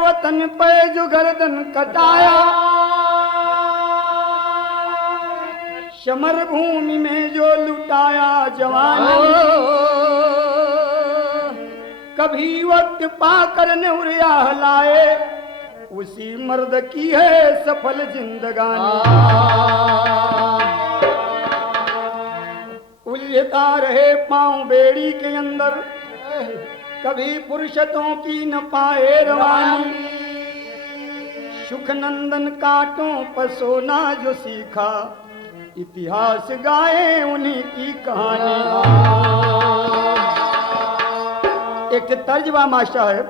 वतन पे जो गर्दन कटाया, समर भूमि में जो लुटाया जवान, कभी वक्त पाकर नेवरिया लाए, उसी मर्द की है सफल जिंदगानी। उलझता रहे पांव बेड़ी के अंदर, कभी पुरुषों की न पाए रवानी। सुख नंदन कांटों पर सोना जो सीखा, इतिहास गाए उन्हीं की कहानी। एक तर्जमा मास्टर है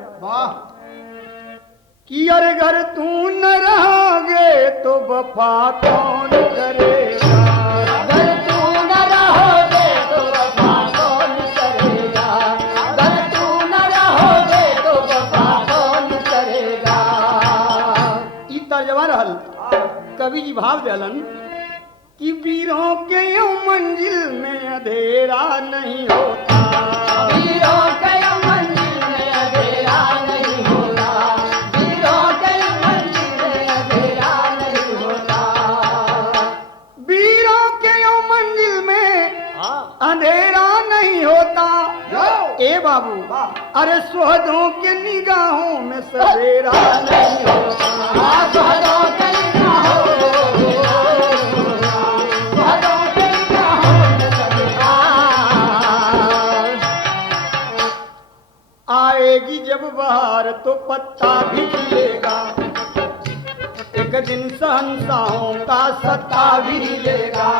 कि अरे घर तू न रहोगे तो वफा कौन करेगा, अगर तू न रहोगे तो वफा कौन करेगा, अगर तू न रहोगे तो वफा कौन करेगा। ई तर्जमा रहल। कवि जी भाव देलन कि वीरों के यूं मंजिल में अंधेरा नहीं होता, वीरों के मंजिल में अंधेरा नहीं होता, वीरों के मंजिल में अंधेरा नहीं होता, वीरों के यूं मंजिल में अंधेरा नहीं होता। ए बाबू, अरे सुहदों के निगाहों में सवेरा नहीं होता, सुहदों के निगाहों आएगी जब बहार तो पत्ता भी खिलेगा, एक दिन शहंशाहों का सत्ता भी हिलेगा।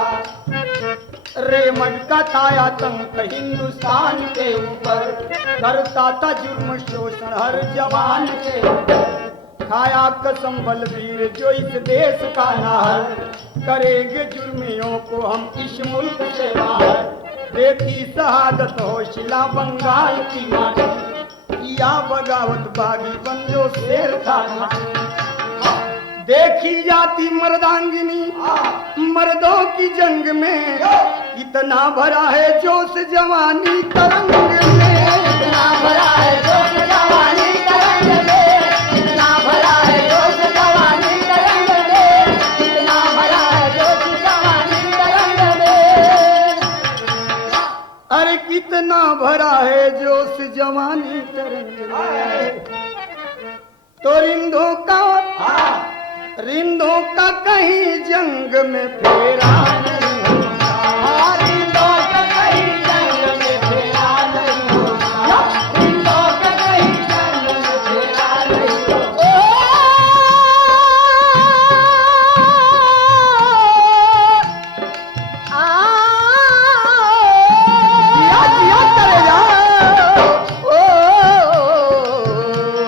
रेमंड का था आतंक हिंदुस्तान के ऊपर, करता था जुर्म शोषण हर जवान के ऊपर। खाया कसम बलवीर जो इस देश का नाहर, करेंगे जुर्मियों को हम इस मुल्क से बाहर। देखी शहादत होशिला बंगाल की माटी, किया बगावत बागी बन जो शेर था। देखी जाती मर्दांगिनी मर्दों की जंग में, इतना भरा है जोश जवानी तरंग में, इतना भरा है जोश जवानी तरंग में, इतना भरा है जोश जवानी तरंग में, इतना भरा है जोश जवानी तरंग में। अरे कितना भरा है जोश जवानी तरंग में। तो रिंदों का कहीं जंग में फेरा नहीं होता, रिंदों का कहीं जंग में फेरा नहीं होता, रिंदों का कहीं जंग में फेरा नहीं होता। याद करेगा।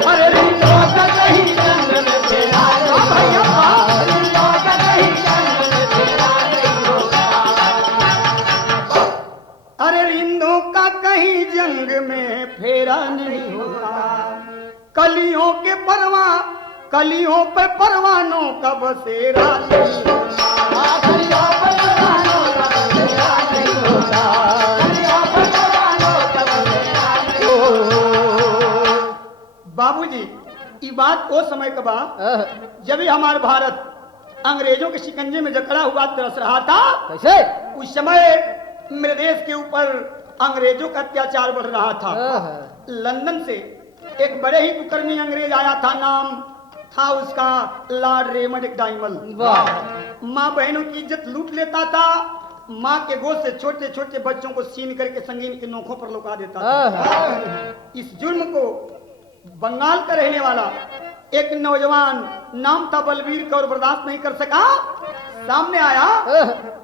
अरे रिंदों का कहीं जंग में फेरा नहीं होता, रिंदों का कहीं जंग में फेरा नहीं होता। अरे रिंदों का कहीं जंग में फेरा नहीं होता। कलियों के कलियों पे परवानों का बसेरा नहीं होता, कलियों पे परवानों का बसेरा नहीं होता, कलियों पे परवानों का बसेरा नहीं होता। बाबूजी, ये बात वो समय का बा जब हमारा भारत अंग्रेजों के शिकंजे में जकड़ा हुआ तरस रहा था। कैसे? उस समय मेरे देश के ऊपर अंग्रेजों का अत्याचार बढ़ रहा था। लंदन से एक बड़े ही कुकर्मी अंग्रेज आया था, नाम था उसका लॉर्ड रेमंड डाइमल। माँ बहनों की इज्जत लूट लेता था, माँ के गोद से छोटे छोटे बच्चों को छीन करके संगीन के नोखों पर लुका देता था। इस जुर्म को बंगाल का रहने वाला एक नौजवान नाम था बलबीर कौर बर्दाश्त नहीं कर सका, सामने आया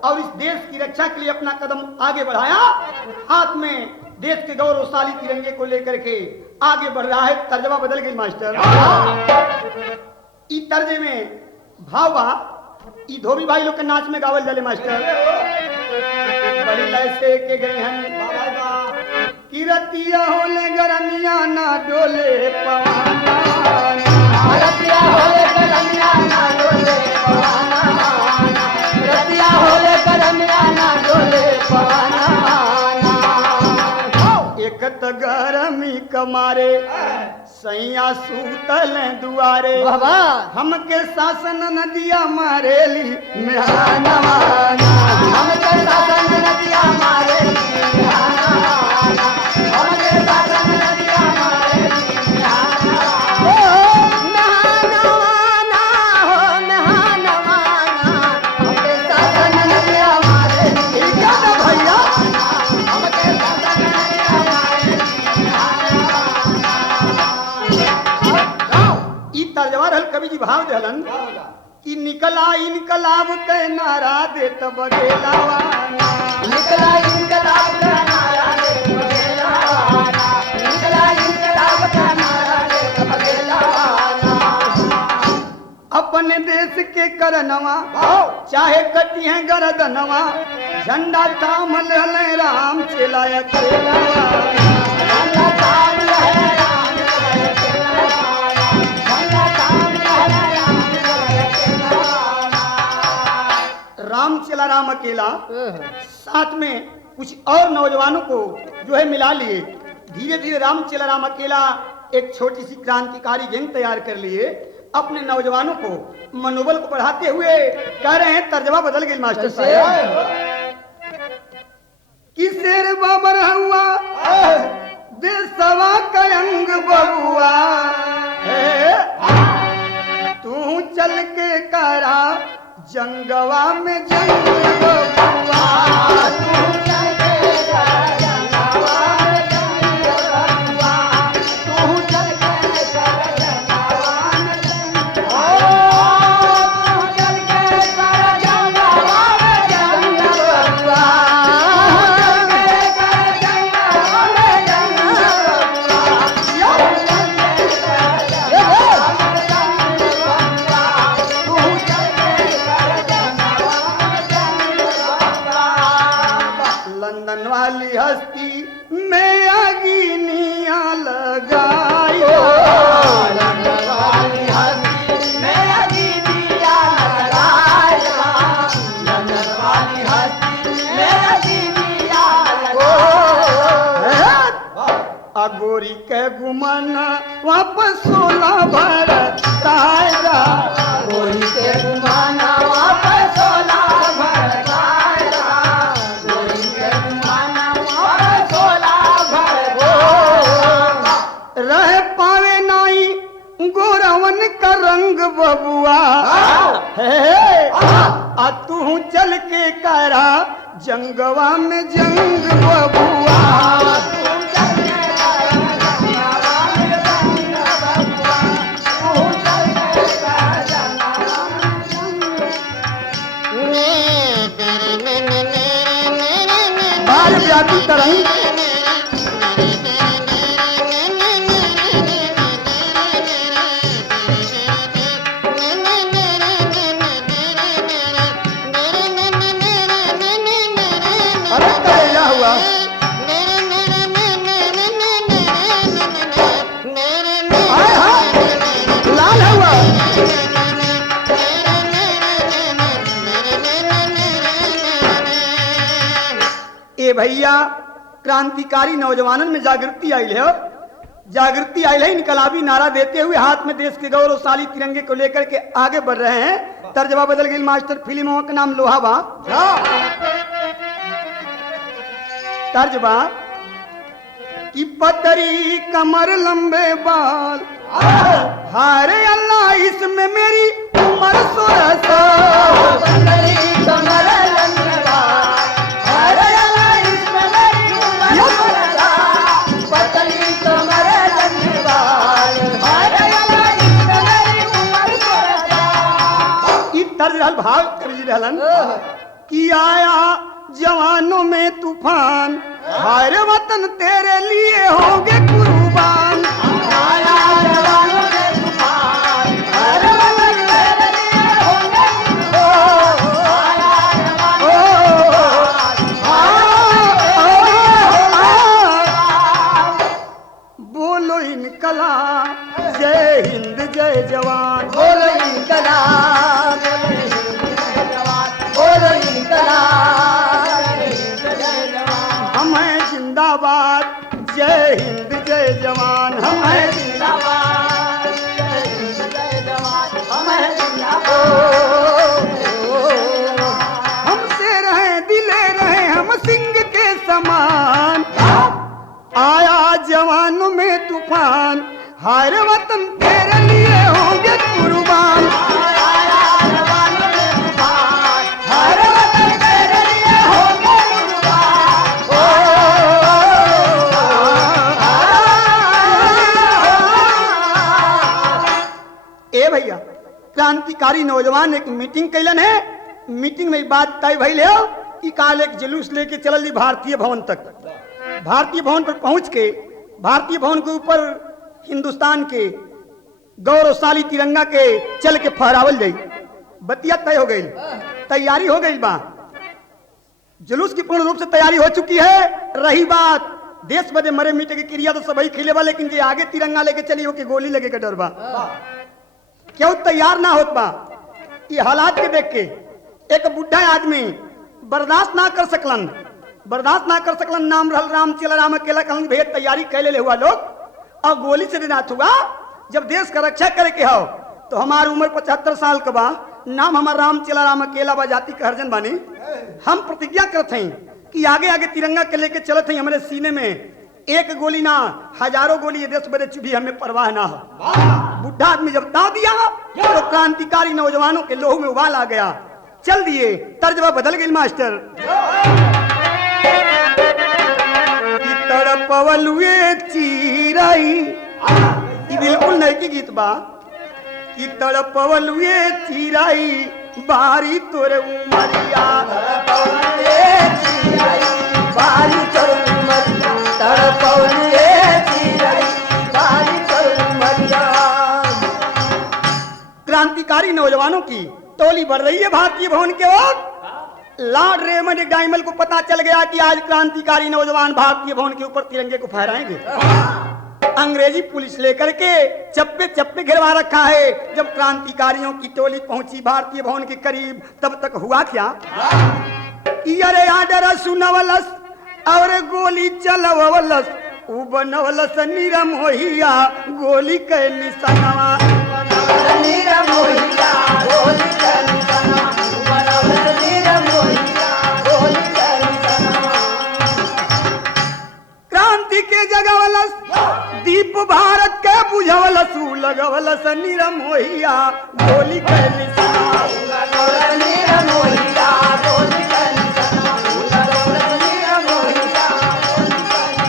और इस देश की रक्षा के लिए अपना कदम आगे बढ़ाया। हाथ में देश के गौरवशाली तिरंगे को लेकर के आगे बढ़ रहा है। तर्जमा बदल गई मास्टर। इस तर्जे में भावा ई धोबी भाई लोग के नाच में गावल जाले मास्टर। बड़ी लैसे के गए हैं किरतिया होले गरमिया ना डोले पवाना, रतिया होले करमिया ना डोले पवाना, रतिया होले करमिया ना डोले पवाना। एक त गरमी कमारे सैया सूतल दुआरे, हमके शासन नदिया मारेली मेहनवाना, हमके शासन नदिया मारेली मेहनवाना, हमके शासन नदिया मारेली मेहनवाना। मेहनवाना हो मेहनवाना, हमके शासन नदिया मारेली भैया। हमके शासन नदिया मारेली ई तर्जमा रहल कवि जी भाव देलन कि निकला इनकलाब के नारा देत बगेलावाना, निकला इनकलाब का नारा देत बगेलावाना, निकला इनकलाब का नारा देत बगेलावाना। अपने देश के करनवा चाहे कटी है गरदनवा, झंडा थाम ले राम चलाया खेलावाना, झंडा थाम ले राम चलाया खेलावाना, झंडा थाम ले राम चलाया खेलावाना। राम चला राम अकेला। साथ में कुछ और नौजवानों को जो है मिला लिए। धीरे धीरे राम चला राम अकेला एक छोटी सी क्रांतिकारी गैंग तैयार कर लिए। अपने नौजवानों को मनोबल को बढ़ाते हुए कह रहे हैं, तर्जमा बदल गई मास्टर साहब, कि शेर बाबर हुआ देशवा का अंग बबुआ, तू चल के करा जंगवा में जंग बबुआ, तू चल के करा जंगवा में जंग बबुआ, तू चल के करा जंगवा में जंग, तू चल के करा जंगवा में जंग बबुआ, तू चल के करा जंगवा में जंग बबुआ, तू चल के करा जंगवा में जंग बबुआ, तू चल के करा जंगवा में जंग बबुआ। लंदन वाली हस्ती में अगिनिया लगाई, लंदन वाली हस्ती में अगिनिया लगाया, लंदन वाली हस्ती में अगिनिया लगाया। अगोरी के गुमन वापस सोला भर ताजा, गोरी के गुमाना वापस सोला भर गाया, गोरी के गुमाना वापस सोला भर गाया। रह पावे नाई गोरवन का रंग बबुआ, है आ तू चल के करा जंगवा में जंग बबुआ, तू चल के करा जंगवा में जंग बबुआ, तू चल के करा जंगवा में जंग। बाल व्यापी तरह अरे क्या हुआ? हाय हाय, लाल हुआ। ए भैया, क्रांतिकारी नौजवानन में जागृति आई है, जागृति आई है। इनकलाबी नारा देते हुए हाथ में देश के गौरवशाली तिरंगे को लेकर के आगे बढ़ रहे हैं। तर्जमा बदल गई मास्टर। फिल्मों का नाम लोहा बा। तर्जमा कि पतरी कमर लंबे बाल, हारे अल्लाह इसमें मेरी उम्र 16 साल। पतली कमर लंबे बाल, हारे अल्लाह इसमें मेरी उम्र 16 साल। पतली कमर लंबे बाल, हारे अल्लाह इसमें मेरी उम्र 16 साल। ई तर्ज रहल भाव कर रहलन कि आया जवानों में तूफान, हारे वतन तेरे लिए होंगे कुर्बान। आया जवानों में तूफान, हारे वतन तेरे लिए होंगे कुर्बान। बोलो इनकलाब, जय हिंद जय जवान। बोलो इनकलाब, बोलो इनकलाब, जय जवान। हम हैं जिंदाबाद, जय हिंद जय जवान। हम हम हैं हैं जिंदाबाद, जय हिंद जय जवान। हम हैं जिंदाबाद। हमसे रहे दिले रहे हम सिंह के समान। आया जवानों में तूफान, हर वतन तेरे लिए होंगे कुर्बान। आया जवानों में तूफान, हर वतन तेरे लिए होंगे कुर्बान। ए भैया, क्रांतिकारी नौजवान एक मीटिंग कैलन है। मीटिंग में बात तय भइल है कि काल एक जुलूस लेके चलल जी भारतीय भवन तक। भारतीय भवन पर पहुंच के भारतीय भवन के ऊपर हिंदुस्तान के गौरवशाली तिरंगा के चल के फहरावल जाई। बतिया तय हो गई, तैयारी हो गई बा। जुलूस की पूर्ण रूप से तैयारी हो चुकी है। रही बात देश बदे मरे मिटे की क्रिया तो सबही खेले बा, लेकिन जे आगे तिरंगा लेके चली हो के गोली लगे के डर बा। क्यों तैयार ना होत बा? ये हालात के देख के एक बुढ़ा आदमी बर्दाश्त ना कर सकलन, नाम रहल राम चल राम अकेला कहलन भैया तैयारी कैले ले हुआ लोग और गोली से दिनात हुआ। जब देश का रक्षा करे के हो तो हमारी उम्र 75 साल का बा, नाम हमारा राम चला राम अकेला बा, जाति का हरजन बानी। हम प्रतिज्ञा करत हई कि आगे आगे तिरंगा के लेके चलत हई। हमारे सीने में एक गोली ना हजारों गोली ये देश बदे चुभी, हमें परवाह ना हो। बुढ़ा आदमी जब दाव दिया तो क्रांतिकारी नौजवानों के लोहू में उबाल आ गया। चल दिए, तर्जबा बदल गई मास्टर। कि तड़पवलुए चिराई, ये बिल्कुल नई की गीत बा। कि तड़पवलुए चिराई बारी तोरे उमरिया, बारी तोर उमरिया, तड़पौलिए चिरई, बारी तोर उमरिया। क्रांतिकारी नौजवानों की टोली बढ़ रही है भारतीय भवन के ओर। लॉर्ड रेमंड डायमंड को पता चल गया कि आज क्रांतिकारी नौजवान भारतीय भवन के ऊपर तिरंगे को फहराएंगे। अंग्रेजी पुलिस लेकर के चप्पे चप्पे घिरवा रखा है। जब क्रांतिकारियों की टोली पहुंची भारतीय भवन के करीब, तब तक हुआ क्या? अरे आडर सुनवलस और गोली चलवलस, उ बनवलस निरमोहिया गोली के निशानवा। नीरा मोहिया गोली चली सना, बनवल नीरा मोहिया गोली चली सना। क्रांति के जगवलस दीप भारत के बुझवलस, उ लगवलस निरमोहिया गोली के निशानवा। बनवल नीरा मोहिया गोली चली सना, बनवल नीरा मोहिया गोली चली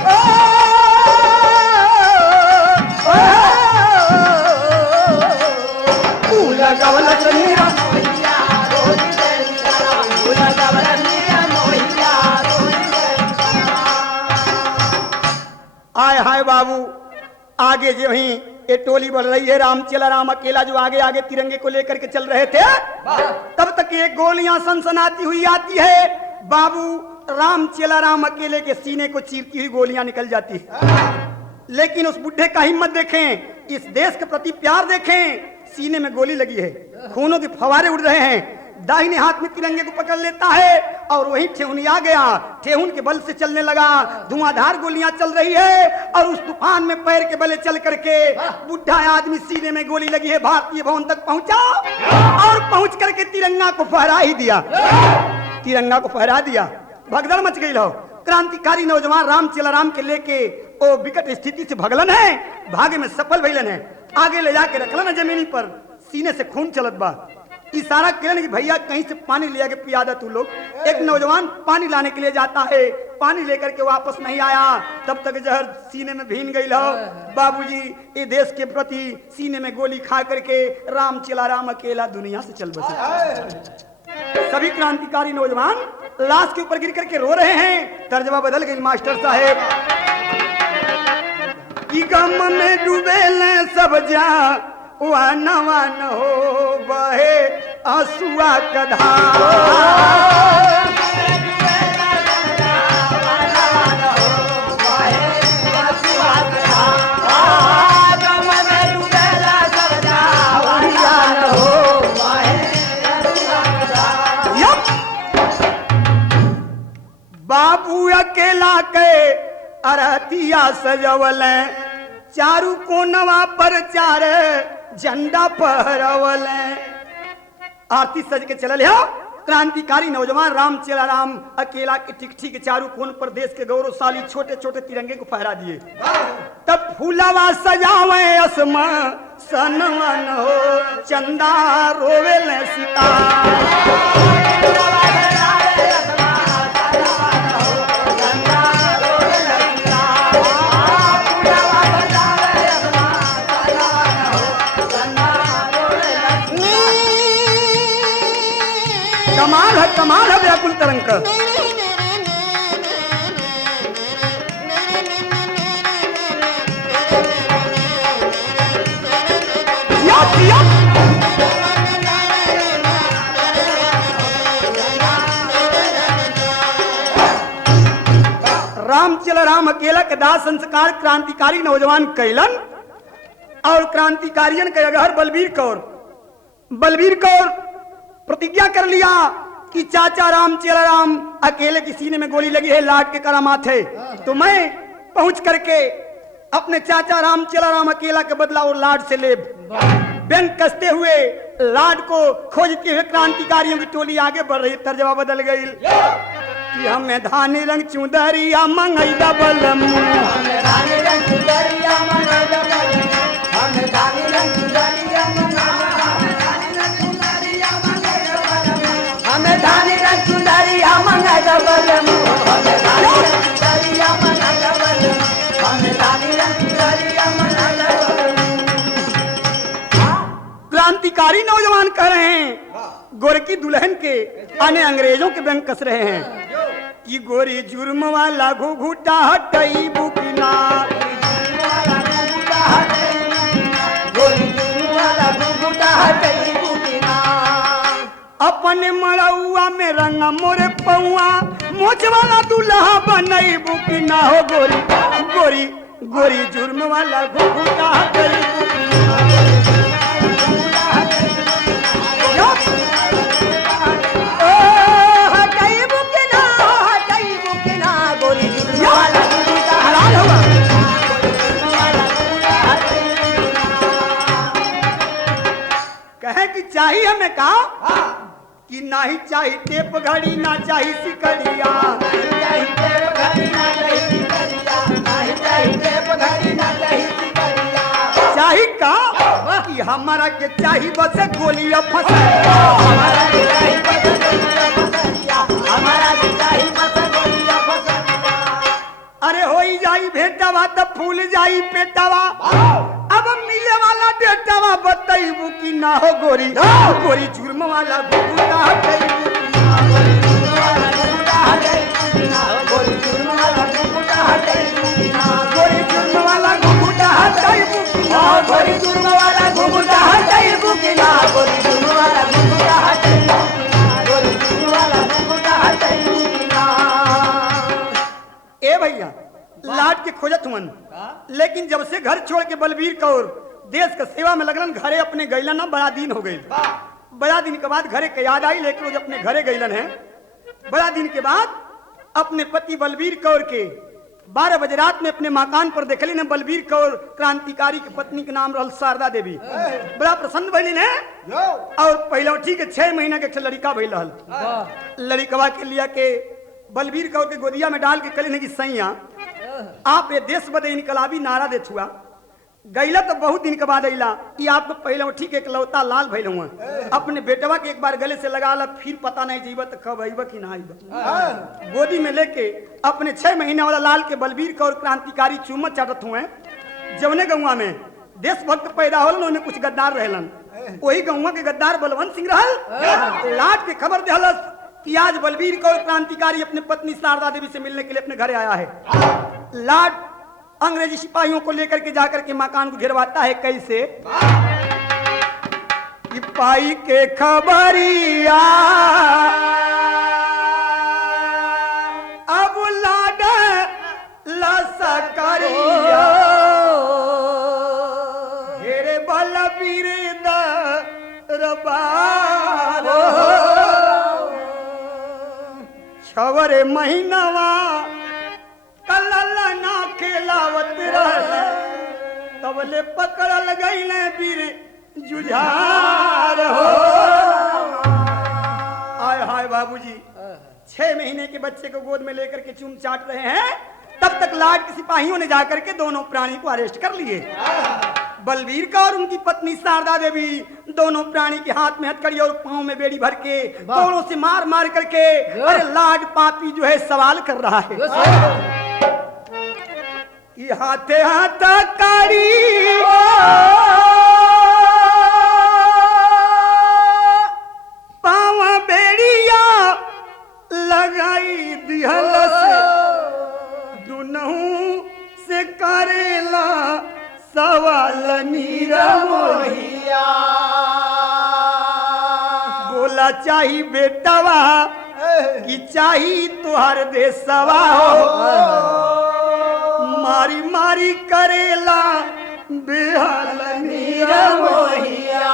लगवलस निरम मोहिया गोली चली सना, बनवल नीरा मोहिया गोली चली सना। आय हाय बाबू, आगे जो ही ये टोली बढ़ रही है। राम चला राम अकेला जो आगे आगे तिरंगे को लेकर के चल रहे थे, तब तक ये गोलियां सनसनाती हुई आती है। बाबू राम चला राम अकेले के सीने को चीरती हुई गोलियां निकल जाती है। लेकिन उस बुढ़े का हिम्मत देखें, इस देश के प्रति प्यार देखें। सीने में गोली लगी है, खूनों के फवारे उड़ रहे हैं। दाहिने हाथ में तिरंगे को पकड़ लेता है और वही ठेहुनी आ गया। ठेहुन के बल से चलने लगा, धुआंधार गोलियां चल रही है और उस तूफान में पैर के बले चल करके बुढ़ा आदमी सीने में गोली लगी है भारतीय भवन तक पहुंचा और पहुंच करके तिरंगा को फहरा ही दिया। तिरंगा को फहरा दिया, भगदड़ मच गई। लो क्रांतिकारी नौजवान राम चेलाराम के लेके ओ विकट स्थिति से भगलन है, भागे में सफल भइलन है। आगे ले जाके रखलन जमीनी पर, सीने से खून चलत बा। इशारा किरण कि भैया कहीं से पानी ले आके पिया दे तू लोग। एक नौजवान पानी लाने के लिए जाता है, पानी लेकर के वापस नहीं आया, तब तक जहर सीने में भीन गई हो। बाबूजी ये देश के प्रति सीने में गोली खा करके राम चेलाराम अकेला दुनिया से चल बसे। सभी क्रांतिकारी नौजवान लाश के ऊपर गिर करके रो रहे हैं। तर्जमा बदल गई मास्टर साहेब की गम में डूबेल सब जा वान वान हो बहे आंसुआ कधा। बाबू अकेला के अरतिया सजवल, चारू कोनवा पर चार झंडा फहरवल। आरती सज के चलल है क्रांतिकारी नौजवान राम चेलाराम अकेला के टिकठी के चारू कोन पर देश के गौरवशाली छोटे छोटे तिरंगे को फहरा दिए। तब फूलवा सजावे असमा सनवन हो चंदा रोवेल सीता। कमाल है व्याकुल तरंग का। राम चेलाराम अकेला के दाह संस्कार क्रांतिकारी नौजवान कैलन और क्रांतिकारियन के अगहर बलबीर कौर प्रतिज्ञा कर लिया कि चाचा राम चेलाराम अकेले की सीने में गोली लगी है, लाड के करामात है, तो मैं पहुंच करके अपने चाचा राम चेलाराम अकेला के बदला और लाड से ले। व्यंग कसते हुए लाड को खोजते हुए क्रांतिकारियों की टोली आगे बढ़ रही। तर्जमा बदल गई कि हमें धानी रंग चुंदरिया मंगैदा बलम, हमें धानी रंग चुंदरिया मंगैदा बलम, हमें धानी रंग चुंदरिया धानी रंग चुंदरिया मंगैदा बलम, हमें धानी रंग चुंदरिया मंगैदा बलम, हमें धानी रंग चुंदरिया मंगैदा बलम। क्रांतिकारी नौजवान कह रहे हैं गोरकी दुल्हन के आने अंग्रेजों के व्यंग कस रहे हैं कि गोरी जुर्म वाला घुघुटा हटई बुकिना, गोरी जुर्म वाला घुघुटा हटई बुकिना, अपने मड़ौआ में रंग मोरे पौआ मोच वाला दूल्हा बनई बुकिना हो। गोरी गोरी गोरी जुर्म वाला घुघुटा हटई चाहिए हमें कहा कि ना ही चाहिए टेप घड़ी ना चाहिए सिकड़िया, चाहिए का कि हमारा के चाहिए बस गोलियां फंसा, अरे हो ही जाई भेटवा तब फूल जाई पेटवा, अब मिले वाला डेटवा बताइबू कि ना हो। गोरी गोरी जुर्म वाला घुघुटा हटइबू कि ना, गोरी जुर्म वाला घुघुटा हटइबू कि ना, गोरी जुर्म वाला घुघुटा हटइबू कि ना, गोरी जुर्म वाला घुघुटा हटइबू कि ना, गोरी जुर्म वाला घुघुटा हटइबू कि ना, गोरी जुर्म वाला घुघुटा हटइबू कि ना, गोरी जुर्म वाला घुघुटा हटइबू कि ना। ए भैया लाड के खोजत हुन, लेकिन जब से घर छोड़ के बलबीर कौर देश का सेवा में लगलन, घरे अपने गैलन ना बड़ा दिन हो गई। बड़ा दिन के बाद घरे के याद आई, लेकिन वो जब अपने घरे गैलन है बड़ा दिन के बाद अपने पति बलबीर कौर के 12 बजे रात में अपने मकान पर देखली ने। बलबीर कौर क्रांतिकारी की पत्नी के नाम रहल शारदा देवी, बड़ा प्रसन्न भइली ने और पहलौठी के 6 महीना के लड़का भइल रहल। लड़कवा के लिया के बलबीर कौर के गोदिया में डाल के कले की सैया आप ये देश बदे इनकलाबी नारा दे छुआ गैला तो बहुत दिन के बाद अला ये आपको पहले ठीक एक लौता लाल भैल हुआ अपने बेटवा के एक बार गले से लगा ला फिर पता नहीं जीवा तो कब आईबा कि ना आईबा गोदी में लेके अपने 6 महीना वाला लाल के बलबीर कौर क्रांतिकारी चुम्मत चाटत हुए जवने गौवा में देशभक्त पैदा होलन उन्हें कुछ गद्दार रहलन वही गौवा के गद्दार बलवंत सिंह रहल लाट के खबर देहलस कि आज बलबीर कौर क्रांतिकारी अपने पत्नी शारदा देवी से मिलने के लिए अपने घर आया है। लाट अंग्रेजी सिपाहियों को लेकर के जाकर के मकान को घिरवाता है कैसे कि पाई के खबरिया अब लाड लसकरिया घेरे बलबीर दरबार छवरे महीनवा कलल ना खेलावत रहल तबले पकड़ल गईले वीर जुझार हो। आय हाय बाबूजी 6 महीने के बच्चे को गोद में लेकर के चूम चाट रहे हैं तब तक लाट के सिपाहियों ने जाकर के दोनों प्राणी को अरेस्ट कर लिए। बलबीर का और उनकी पत्नी शारदा देवी दोनों प्राणी के हाथ में हथकड़ी और पांव में बेड़ी भर के दोनों से मार मार करके अरे लाड पापी जो है सवाल कर रहा है ये हाथे हाथ कड़ी पाव बेड़िया लगाई दिहल से दुनहु से करेला सवाल नीरा मोहिया बोला चाही बेटवा कि चाही तुहार देशवा हो मारी मारी करेला बेहाल नीरा मोहिया।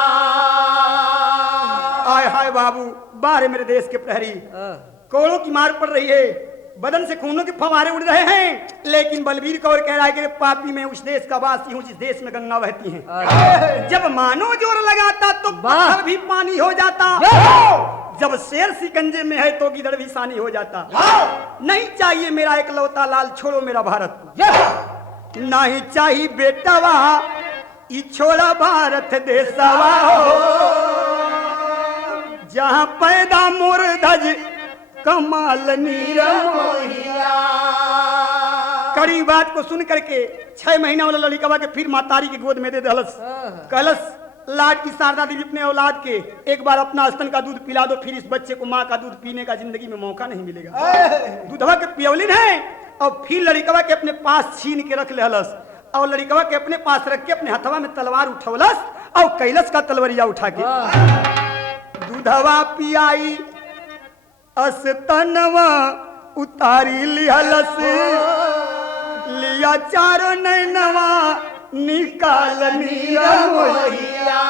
आय हाय बाबू बाहर मेरे देश के प्रहरी कोड़ों की मार पड़ रही है बदन से खूनों के फवारे उड़ रहे हैं लेकिन बलबीर कौर कह रहा है कि पापी मैं उस देश का वासी हूँ जिस देश में गंगा बहती है। जब मानो जोर लगाता तो पत्थर भी पानी हो जाता जब शेर सिकंजे में है तो गिदड़ भी सानी हो जाता। नहीं चाहिए मेरा एकलौता लाल छोड़ो मेरा भारत नहीं चाहिए बेटवा ई छोड़ा भारत देशवा हो जहाँ पैदा मोर धज कमाल नीरा मोहिया। कड़ी बात को सुन करके 6 महीना वाला लड़का के फिर मातारी के गोद में दे दहलस कहलस लाड की शारदा देवी अपने औलाद के एक बार अपना स्तन का दूध पिला दो फिर इस बच्चे को माँ का दूध पीने का जिंदगी में मौका नहीं मिलेगा। दूधवा के पियौलिन है और फिर लड़कवा के अपने पास छीन के रख लेहलस और लड़कवा के अपने पास रख के अपने हथवा में तलवार उठौलस और कैलस का तलवरिया उठा के दूधवा पियाई अस्तनवा उतारी लिहलस लिया चारो नैनवा निकाल नीरा मोहिया।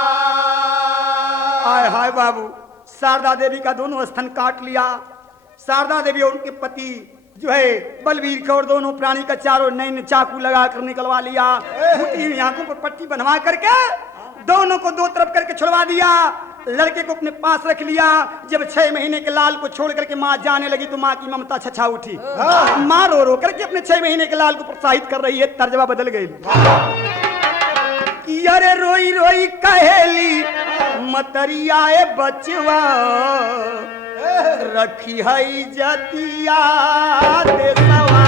आय हाय बाबू शारदा देवी का दोनों स्तन काट लिया। शारदा देवी और उनके पति जो है बलबीर कौर दोनों प्राणी का चारों नैन चाकू लगा कर निकलवा लिया फूटी आंखों पर पट्टी बनवा करके दोनों को दो तरफ करके छुड़वा दिया। लड़के को अपने पास रख लिया। जब 6 महीने के लाल को छोड़ करके माँ जाने लगी तो माँ की ममता छछा उठी। माँ रो रो करके अपने 6 महीने के लाल को प्रोत्साहित कर रही है। तर्जमा बदल गई कि अरे रोई रोई कहेली मतरियाए बचवा रखी है जतिया देशवा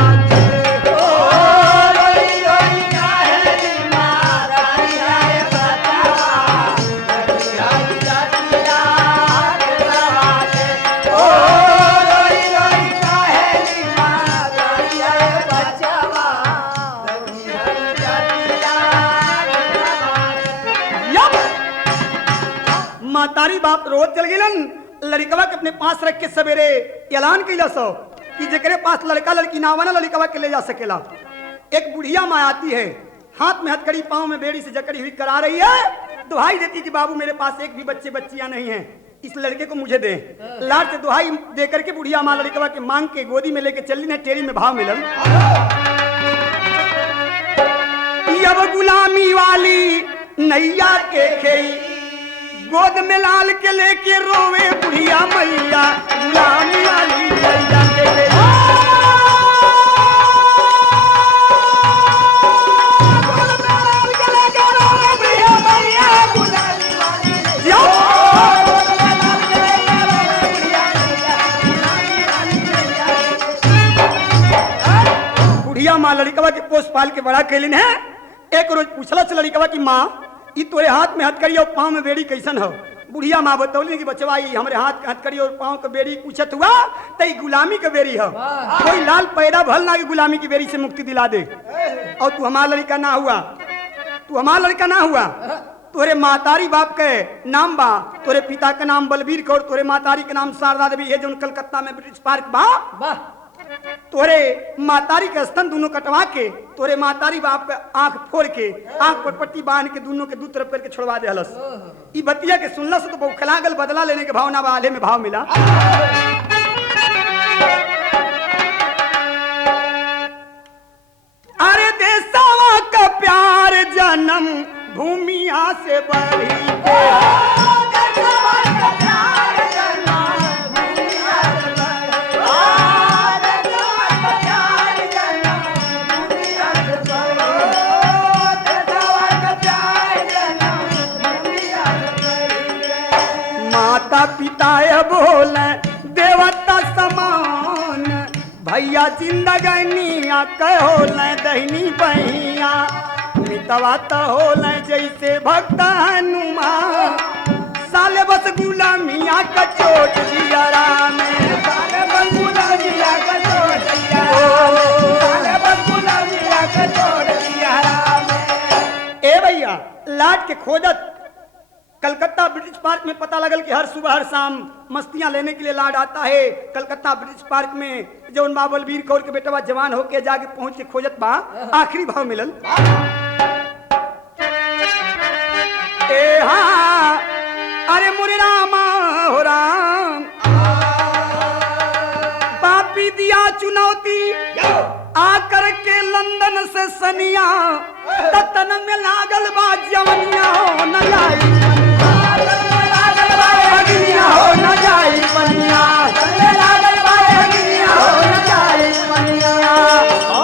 तारी बाप रोज चल गई लड़कवा के अपने पास रख के सवेरे ऐलान कैला सो कि जेकरे पास लड़का लड़की ना बना लड़कवा के ले जा सकेला। एक बुढ़िया माँ आती है हाथ में हथकड़ी पांव में बेड़ी से जकड़ी हुई करा रही है। दुहाई देती कि बाबू मेरे पास एक भी बच्चे बच्चियां नहीं हैं इस लड़के को मुझे दे। लाड से दुहाई दे करके बुढ़िया माँ लड़कवा के मांग के गोदी में लेके चली ने टेरी में भाव मिलन। अब गुलामी वाली नैया के खेई गोद में लाल के लेके रोवे बुढ़िया मैया गुलामी वाली नैया के खेई भैया माँ लड़कवा के पोस पाल के बड़ा कैलिन है। एक रोज पूछला से लड़कवा की माँ ई तोरे हाथ में हथकड़ी और पाँव में बेड़ी कैसन हो। बुढ़िया माँ बतौली कि बचवा ई हमरे हाथ के हथकड़ी और पाँव के बेड़ी पूछत हुआ तई गुलामी के बेड़ी हो। कोई लाल पैदा भल ना कि गुलामी की बेड़ी से मुक्ति दिला दे। और तू हमारा लड़का ना हुआ, तू हमारा लड़का ना हुआ। तोरे मातारी बाप के नाम बा, तोरे पिता का नाम बलबीर कौर, तोरे मातारी के नाम शारदा देवी है जो कलकत्ता में ब्रिटिश पार्क बा। तोरे मातारी के स्तन दोनों कटवा के तोरे मातारी बाप के आंख फोड़ के आंख पर पट्टी बांध के दोनों के दू तरफ करके छोड़वा दे हलस। ई बतिया के सुनला से तो बौखला गल, बदला लेने के भाव ना वाले में भाव मिला। अरे देशवा का प्यार जन्म भूमिया से बढ़ी के माता पिता बोल देवता समान भैया जिंदगनिया कहो न दहनी बहिया मितवा तो हो जैसे भक्त हनुमान साले बस गुलामिया का चोट दिया राम साले बस गुलामिया का चोट दिया साले बस गुलामिया का चोट दिया राम। ए भैया लाट के खोजत कलकत्ता ब्रिटिश पार्क में पता लगल कि हर सुबह हर शाम मस्तियां लेने के लिए लाड आता है। कलकत्ता ब्रिटिश पार्क में जो माँ बलबीर कौर के बेटवा जवान होके जाके पहुंच के खोजत बा, आखिरी भाव मिलल। ए हाँ अरे मुरे रामा हो राम पापी दिया चुनौती आकर के लंदन से सनिया तन में लागल बा जवनिया हो न जाई हो न जाई पनिया लागल बा अग्निया हो न जाई पनिया ओ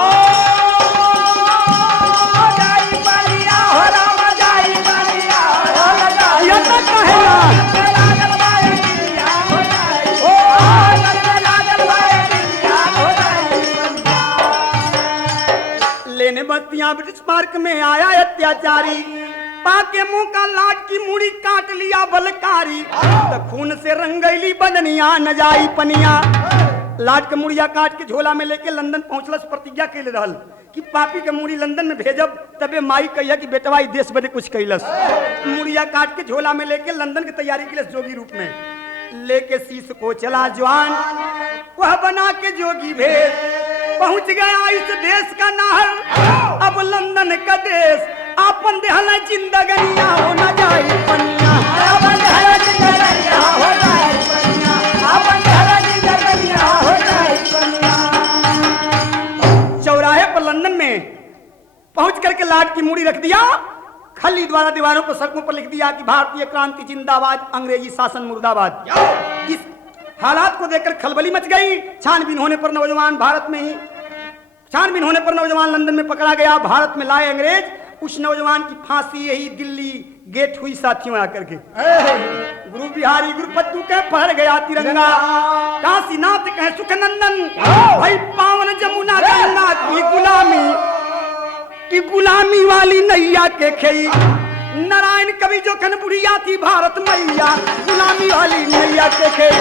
जाई पनिया हो राम जाई पनिया हो जाई ये तो कहला लागल बा अग्निया हो जाई ओ लागल बा अग्निया हो जाई पनिया। लेने बत्तियां ब्रिटिश पार्क में आया अत्याचारी पाके मुंह का लाट की मुड़ी काट लिया बलकारी तो खून से रंगैली बदनिया न जाई पनिया। लाट के मुड़िया काट के झोला में लेके लंदन पहुंचलस, प्रतिज्ञा के ले रहल कि पापी के मुड़ी लंदन में भेजब तबे माई कहिया कि बेटवा ई देश बदे कुछ कैलस। मुड़िया काट के झोला में लेके लंदन की तैयारी के लिए जोगी रूप में लेके शीश को चला जवान वह बना के जोगी भेद पहुंच गया इस देश का नाहर अब लंदन का देश आपन देहल जिंदगनिया हो न जाई पनिया आपन देहल जिंदगनिया हो जाई पनिया आपन देहल जिंदगनिया हो जाई पनिया। चौराहे पर लंदन में पहुंच करके लाट की मूड़ी रख दिया, खली द्वारा दीवारों पर सड़कों पर लिख दिया कि भारतीय क्रांति जिंदाबाद अंग्रेजी शासन मुर्दाबाद। इस हालात को देखकर खलबली मच गई। छानबीन होने पर नौजवान लंदन में पकड़ा गया। भारत में लाए अंग्रेज। उस नौजवान की फांसी यही दिल्ली गेट हुई साथियों आकर के। गुरु बिहारी गुरु पत्तू के पहर गया तिरंगा काशीनाथ कहे सुखनंदन भाई पावन जमुना गंगा की गुलामी वाली नैया के खेई नारायण कवि जो खन बुढ़िया थी भारत मैया गुलामी वाली नैया के खेई।